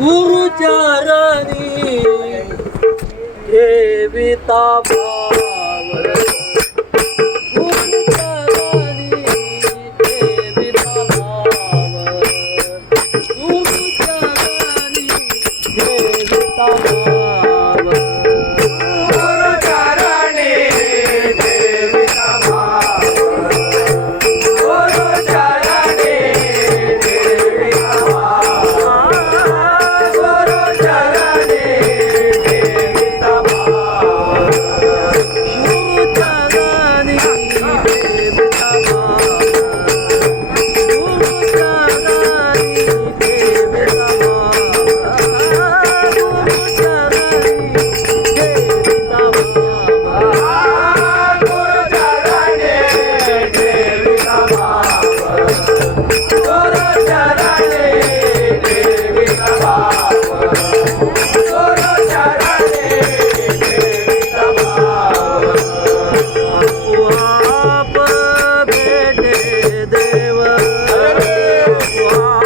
गुरुचरणी ठेविता भाव Wow.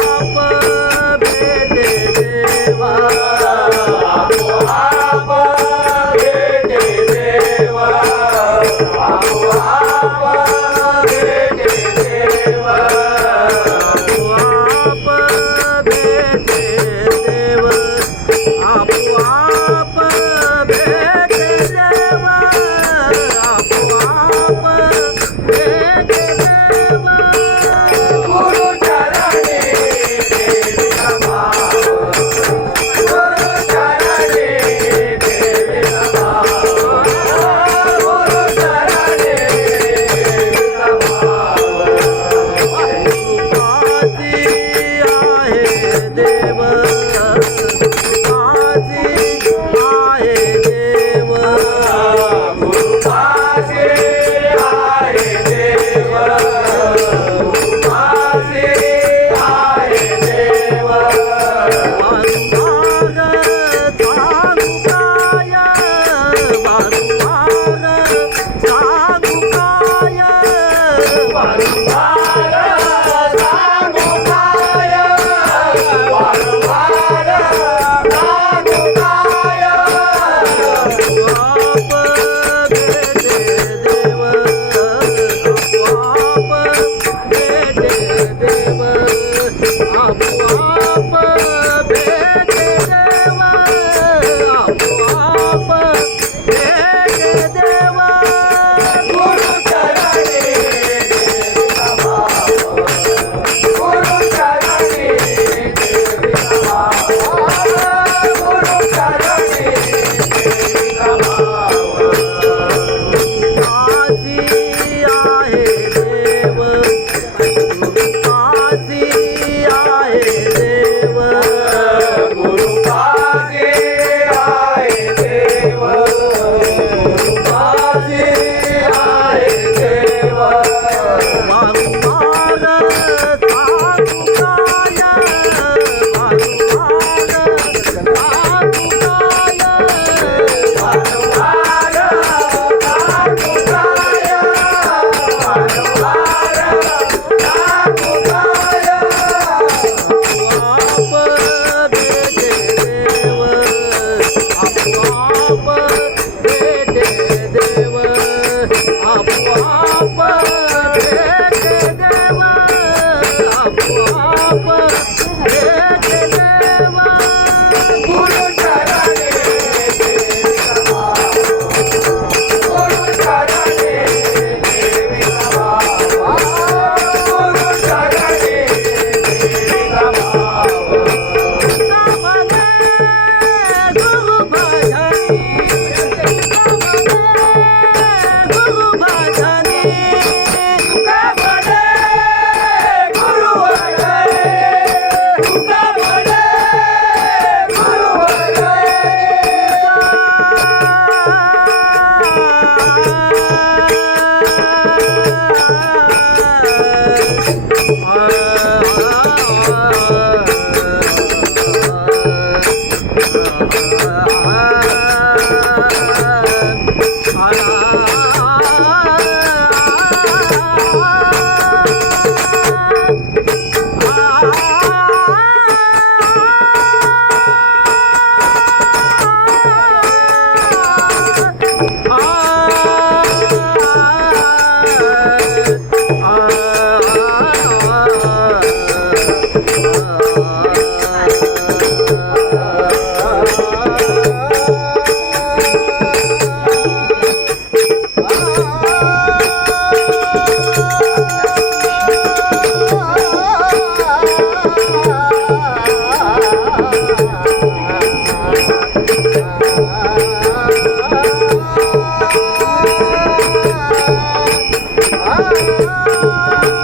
Música